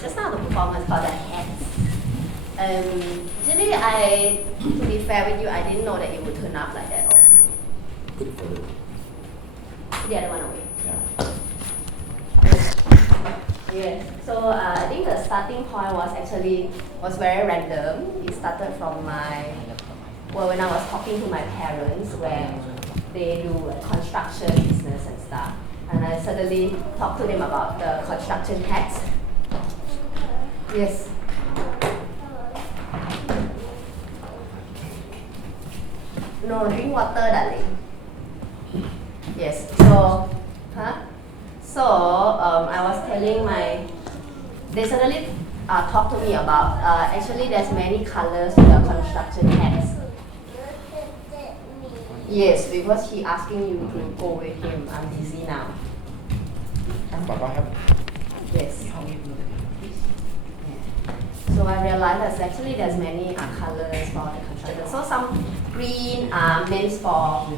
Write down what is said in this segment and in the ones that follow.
Just now the performance for the hands. Usually to be fair with you, I didn't know that it would turn up like that also. Put it further. Put the other one away. Yeah. Yes. So I think the starting point was very random. It started from when I was talking to my parents, where they do construction business and stuff, and I suddenly talked to them about the construction hats. Yes. No, drink water, darling. Yes. So, I was telling they suddenly talked to me about, actually there's many colors in the construction hats. Yes, because he asking you to go with him. I'm busy now. Papa have. Yes. So I realized that actually there's many colors for the construction. So some green are meant for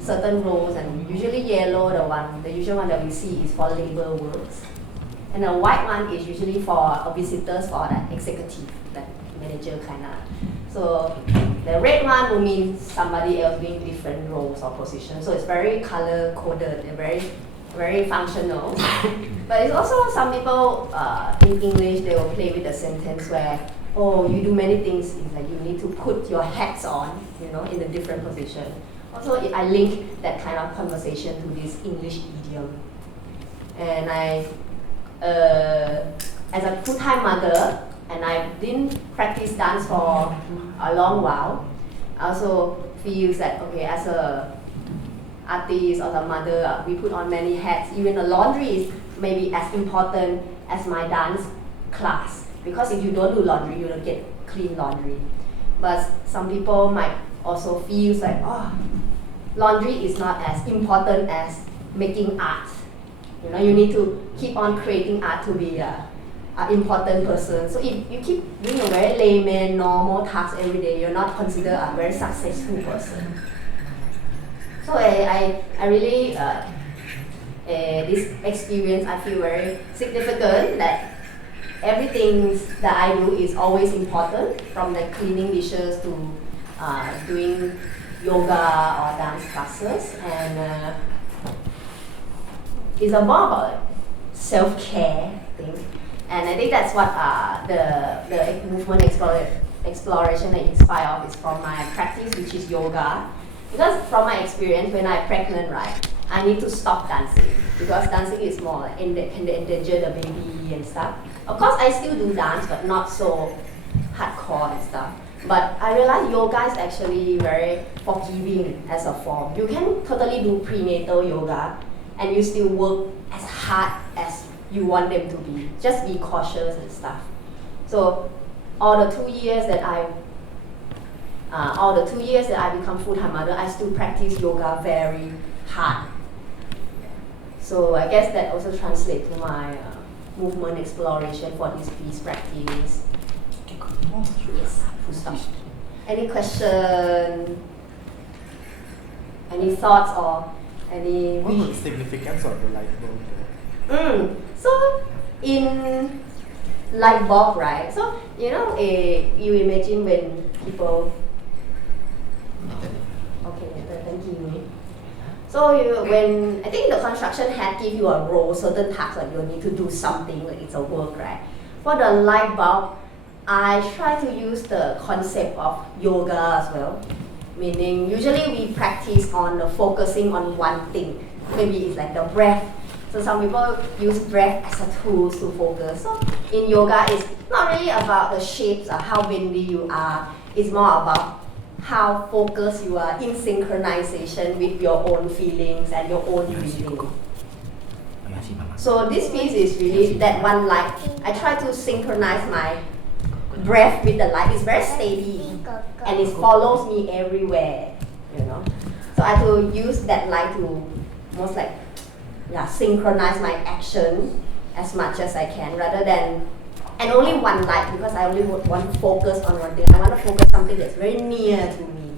certain roles, and usually yellow, the usual one that we see is for labor works. And the white one is usually for visitors, for the executive, like manager kind of. So the red one will mean somebody else doing different roles or positions. So it's very color coded and very functional. But it's also some people in English, they will play with the sentence where, oh, you do many things. It's like you need to put your hats on, in a different position. Also, I link that kind of conversation to this English idiom. And as a full-time mother, and I didn't practice dance for a long while, I also feel that, okay, as a artist or a mother, we put on many hats. Even the laundry is maybe as important as my dance class, because if you don't do laundry, you don't get clean laundry. But some people might also feel like, oh, laundry is not as important as making art. You need to keep on creating art to be an important person. So if you keep doing a very layman, normal tasks every day, you're not considered a very successful person. So I really this experience I feel very significant that everything that I do is always important, from like cleaning dishes to doing yoga or dance classes, and it's a more about like self-care thing. And I think that's what the movement exploration that inspire of is from my practice, which is yoga. Because from my experience, when I'm pregnant, right, I need to stop dancing because dancing is more like can endanger the baby and stuff. Of course, I still do dance, but not so hardcore and stuff. But I realized yoga is actually very forgiving as a form. You can totally do prenatal yoga and you still work as hard as you want them to be. Just be cautious and stuff. So all the 2 years that I become full-time mother, I still practice yoga very hard. So I guess that also translates to my movement exploration for this peace practice. Yes, full stop. Any question? Any thoughts or any? What was the significance of the light bulb? So in light bulb, right? So you imagine when people. Okay, thank you. So when I think the construction had give you a role, certain tasks like you need to do something, like it's a work, right? For the light bulb, I try to use the concept of yoga as well. Meaning, usually we practice on the focusing on one thing. Maybe it's like the breath. So some people use breath as a tool to focus. So in yoga, it's not really about the shapes or how windy you are. It's more about how focused you are in synchronization with your own feelings and your own breathing. So this piece is really that one light. I try to synchronize my breath with the light. It's very steady and it follows me everywhere, So I have to use that light to most like synchronize my action as much as I can, rather than and only one light, because I only want to focus on one thing. I want to focus something that's very near to me.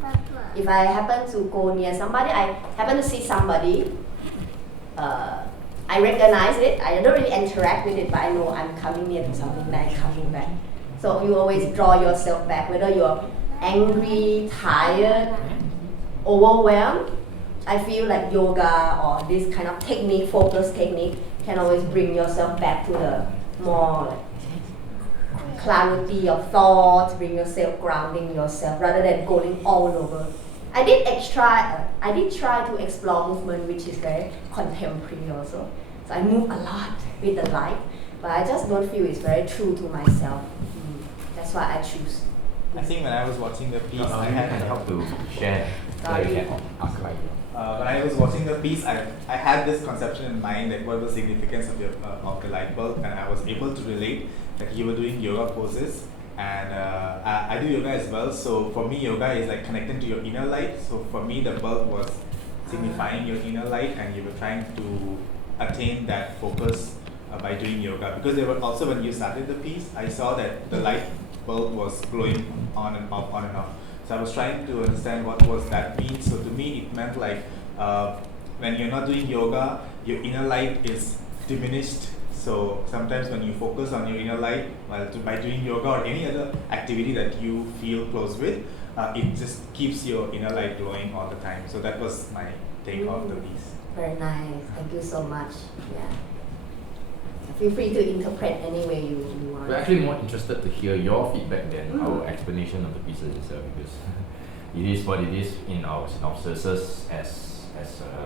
If I happen to go near somebody, I happen to see somebody, I recognize it. I don't really interact with it, but I know I'm coming near to something, then I'm coming back. So you always draw yourself back, whether you're angry, tired, overwhelmed. I feel like yoga or this kind of technique, focus technique, can always bring yourself back to the more like clarity of thought, bring yourself grounding yourself rather than going all over. I did try to explore movement, which is very contemporary also. So I move a lot with the light, but I just don't feel it's very true to myself. That's why I choose. I think when I was watching the piece, I can had help to share. Sorry. when I was watching the piece, I had this conception in mind that what was the significance of the light bulb, and I was able to relate that you were doing yoga poses, and I do yoga as well. So for me, yoga is like connecting to your inner light. So for me, the bulb was signifying your inner light, and you were trying to attain that focus by doing yoga. Because there were also, when you started the piece, I saw that the light bulb was glowing on and off, on and off. So I was trying to understand what was that mean. So to me, it meant like when you're not doing yoga, your inner light is diminished. So sometimes when you focus on your inner light, by doing yoga or any other activity that you feel close with, it just keeps your inner light glowing all the time. So that was my take on the piece. Very nice. Thank you so much. Yeah. Feel free to interpret any way you want. We're actually more interested to hear your feedback than our explanation of the pieces itself, because it is what it is in our synopsis as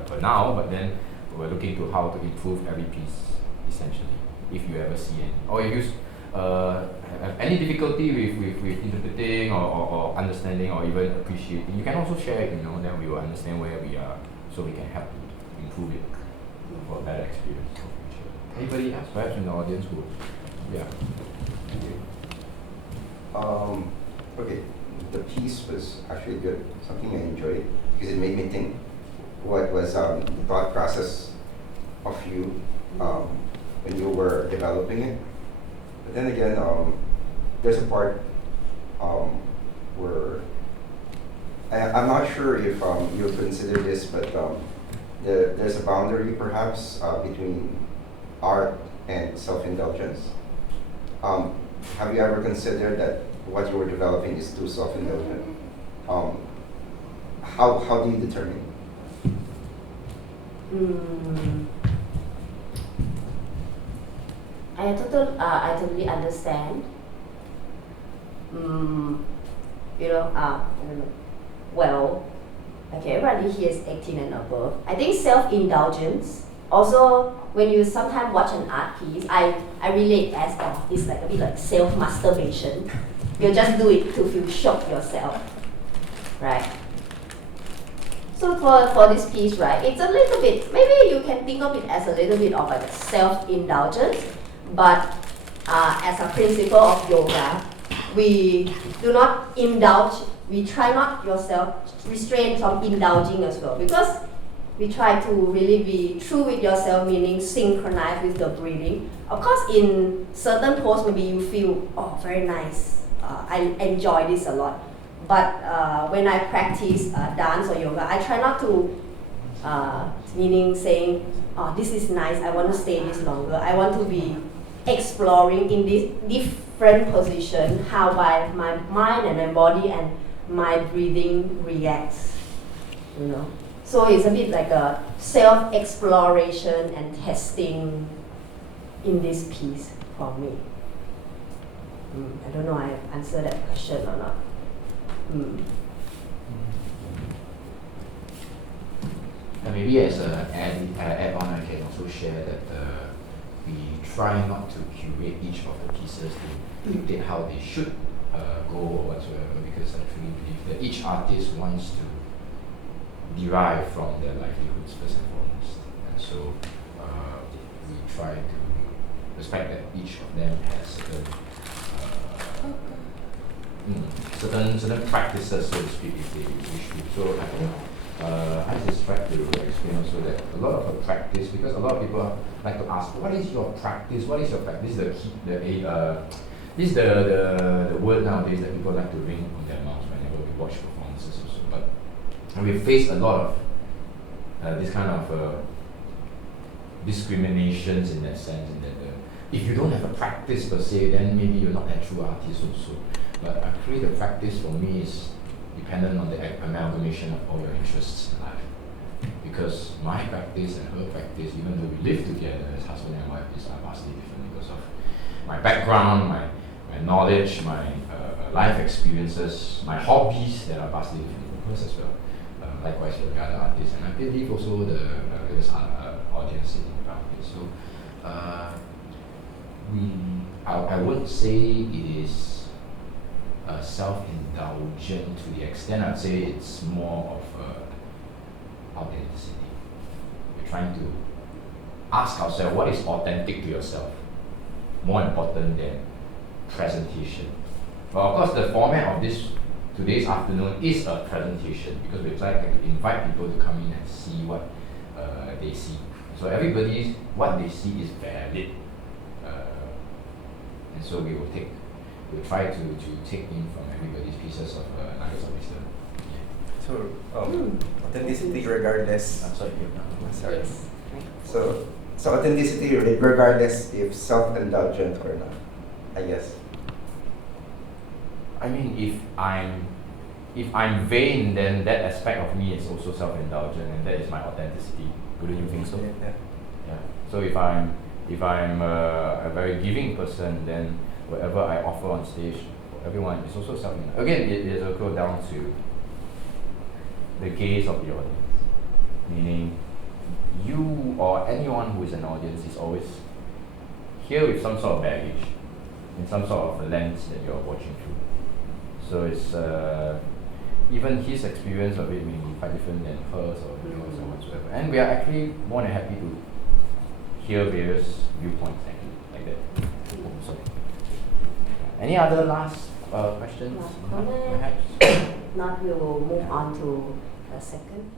for now, but then we're looking to how to improve every piece, essentially, if you ever see it. Or if you have any difficulty with interpreting or understanding or even appreciating, you can also share it, then we will understand where we are, so we can help to improve it for a better experience. Anybody else, perhaps in the audience who, yeah. Okay, the piece was actually good, something I enjoyed, because it made me think what was the thought process of you when you were developing it. But then again, there's a part where, I'm not sure if you consider this, but there's a boundary perhaps between art and self-indulgence. Have you ever considered that what you were developing is too self-indulgent? How do you determine? I totally understand. I don't know. Well, okay, everybody here is 18 and above. I think self-indulgence. Also, when you sometimes watch an art piece, I relate as it's like a bit like self-masturbation. You just do it to feel shock yourself, right? So for this piece, right, it's a little bit, maybe you can think of it as a little bit of like self-indulgence, but as a principle of yoga, we do not indulge, we try not yourself, restrain from indulging as well, because we try to really be true with yourself, meaning synchronize with the breathing. Of course, in certain poses, maybe you feel, oh, very nice, I enjoy this a lot. But when I practice dance or yoga, I try not to, meaning saying, oh, this is nice, I want to stay this longer. I want to be exploring in this different position, how my mind and my body and my breathing reacts, you know. So it's a bit like a self-exploration and testing in this piece for me. I don't know I answered that question or not. And maybe as an add-on, I can also share that we try not to curate each of the pieces to dictate how they should go or whatsoever, because I truly believe that each artist wants to derive from their livelihoods first and foremost. And so we try to respect that each of them has certain practices, so to speak, if they wish to. So I think I just try to explain also that a lot of the practice, because a lot of people like to ask, what is your practice? What is your practice? This is the word nowadays that people like to ring on their mouths whenever we watch performances also. But we face a lot of this kind of discriminations in that sense, in that if you don't have a practice per se, then maybe you're not a true artist also. But actually the practice for me is dependent on the amalgamation of all your interests in life. Because my practice and her practice, even though we live together as husband and wife, is vastly different because of my background, my knowledge, my life experiences, my hobbies that are vastly different from hers as well. Likewise for the other artists, and I believe also the audience sitting around here. So I wouldn't say it is self-indulgent to the extent. I'd say it's more of authenticity. We're trying to ask ourselves, what is authentic to yourself? More important than presentation. Well, of course, the format of today's afternoon is a presentation, because we'd like to invite people to come in and see what they see. So what they see is valid. And so we'll try to take in from everybody's pieces of nuggets of wisdom. Yeah. So authenticity regardless. I'm sorry. Sorry. Yes. So authenticity regardless if self-indulgent or not, I guess. I mean, if I'm vain, then that aspect of me is also self-indulgent, and that is my authenticity. Wouldn't you think so? Yeah. So if I'm a very giving person, then whatever I offer on stage for everyone is also self-indulgent. Again, it will go down to the gaze of the audience, meaning you or anyone who is an audience is always here with some sort of baggage, in some sort of a lens that you're watching through. So it's even his experience of it may be quite different than hers or yours or whatsoever. And we are actually more than happy to hear various viewpoints like that. Oh, sorry. Any other last questions? Perhaps. Not, we will move on to the second.